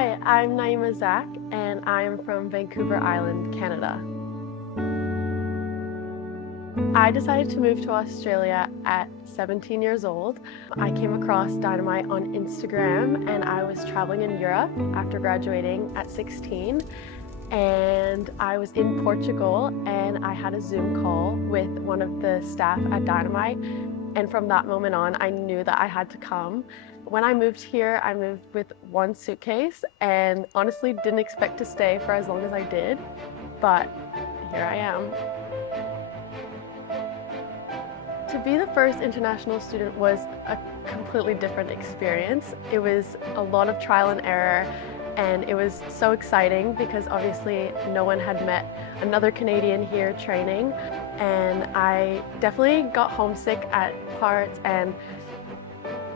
Hi, I'm Naima Zach, and I am from Vancouver Island, Canada. I decided to move to Australia at 17 years old. I came across Dynamite on Instagram, and I was traveling in Europe after graduating at 16. And I was in Portugal, and I had a Zoom call with one of the staff at Dynamite. And from that moment on, I knew that I had to come. When I moved here, I moved with one suitcase and honestly didn't expect to stay for as long as I did, but here I am. To be the first international student was a completely different experience. It was a lot of trial and error, and it was so exciting because obviously no one had met another Canadian here training, and I definitely got homesick at parts and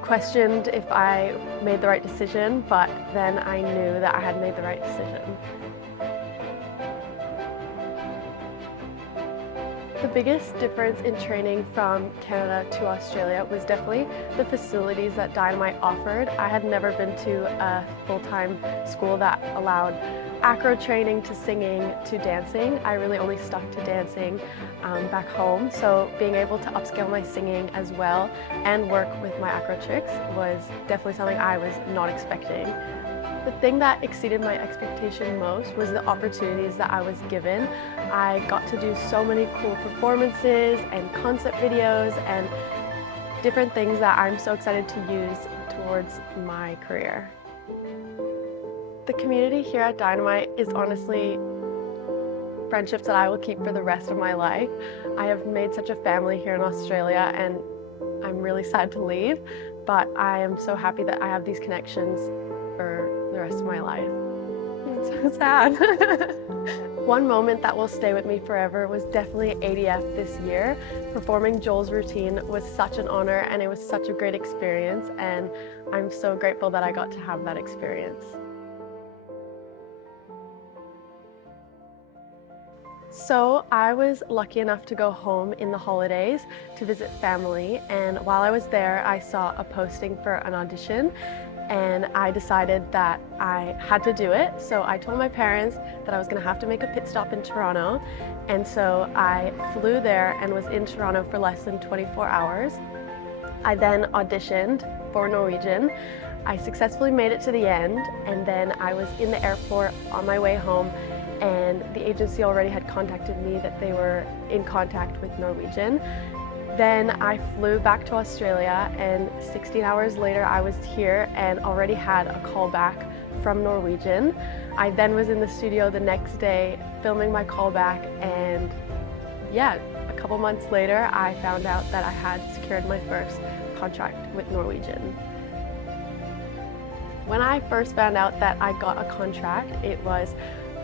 questioned if I made the right decision, but then I knew that I had made the right decision. The biggest difference in training from Canada to Australia was definitely the facilities that Dynamite offered. I had never been to a full-time school that allowed acro training to singing to dancing. I really only stuck to dancing back home, so being able to upscale my singing as well and work with my acro tricks was definitely something I was not expecting. The thing that exceeded my expectation most was the opportunities that I was given. I got to do so many cool performances and concept videos and different things that I'm so excited to use towards my career. The community here at Dynamite is honestly friendships that I will keep for the rest of my life. I have made such a family here in Australia, and I'm really sad to leave, but I am so happy that I have these connections for the rest of my life. It's so sad. One moment that will stay with me forever was definitely ADF this year. Performing Joel's routine was such an honor, and it was such a great experience, and I'm so grateful that I got to have that experience. So I was lucky enough to go home in the holidays to visit family, and while I was there I saw a posting for an audition, and I decided that I had to do it. So I told my parents that I was going to have to make a pit stop in Toronto, and so I flew there and was in Toronto for less than 24 hours. I then auditioned for Norwegian. I successfully made it to the end, and then I was in the airport on my way home, and the agency already had contacted me that they were in contact with Norwegian. Then I flew back to Australia, and 16 hours later I was here and already had a call back from Norwegian. I then was in the studio the next day filming my callback, and yeah, a couple months later I found out that I had secured my first contract with Norwegian. When I first found out that I got a contract, it was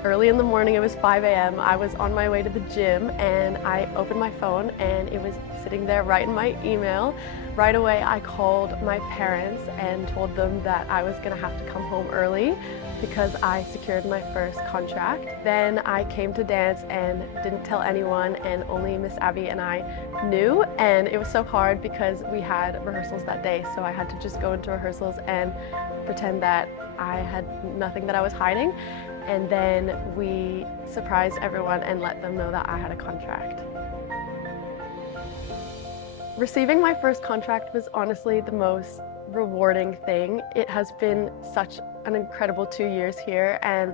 early in the morning. It was 5 a.m. I was on my way to the gym, and I opened my phone and it was sitting there right in my email. Right away I called my parents and told them that I was going to have to come home early because I secured my first contract. Then I came to dance and didn't tell anyone, and only Miss Abby and I knew, and it was so hard because we had rehearsals that day, so I had to just go into rehearsals and pretend that I had nothing that I was hiding. And then we surprised everyone and let them know that I had a contract. Receiving my first contract was honestly the most rewarding thing. It has been such an incredible 2 years here, and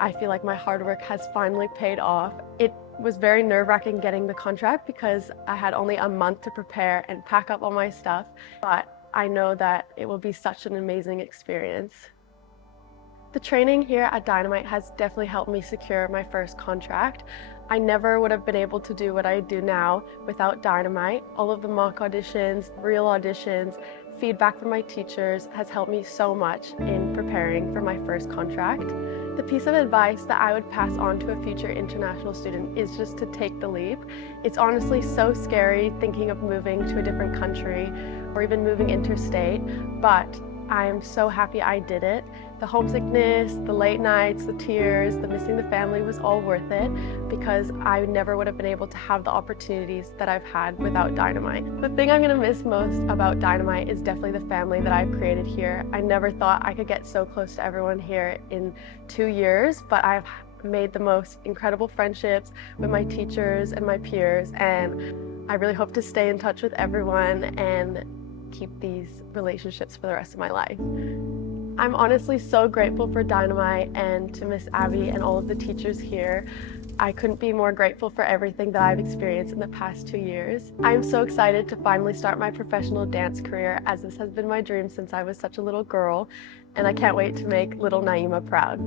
I feel like my hard work has finally paid off. It was very nerve-wracking getting the contract because I had only a month to prepare and pack up all my stuff, but I know that it will be such an amazing experience. The training here at Dynamite has definitely helped me secure my first contract. I never would have been able to do what I do now without Dynamite. All of the mock auditions, real auditions, feedback from my teachers has helped me so much in preparing for my first contract. The piece of advice that I would pass on to a future international student is just to take the leap. It's honestly so scary thinking of moving to a different country or even moving interstate, but I am so happy I did it. The homesickness, the late nights, the tears, the missing the family was all worth it because I never would have been able to have the opportunities that I've had without Dynamite. The thing I'm going to miss most about Dynamite is definitely the family that I've created here. I never thought I could get so close to everyone here in 2 years, but I've made the most incredible friendships with my teachers and my peers, and I really hope to stay in touch with everyone and keep these relationships for the rest of my life. I'm honestly so grateful for Dynamite and to Miss Abby and all of the teachers here. I couldn't be more grateful for everything that I've experienced in the past 2 years. I'm so excited to finally start my professional dance career, as this has been my dream since I was such a little girl, and I can't wait to make little Naima proud.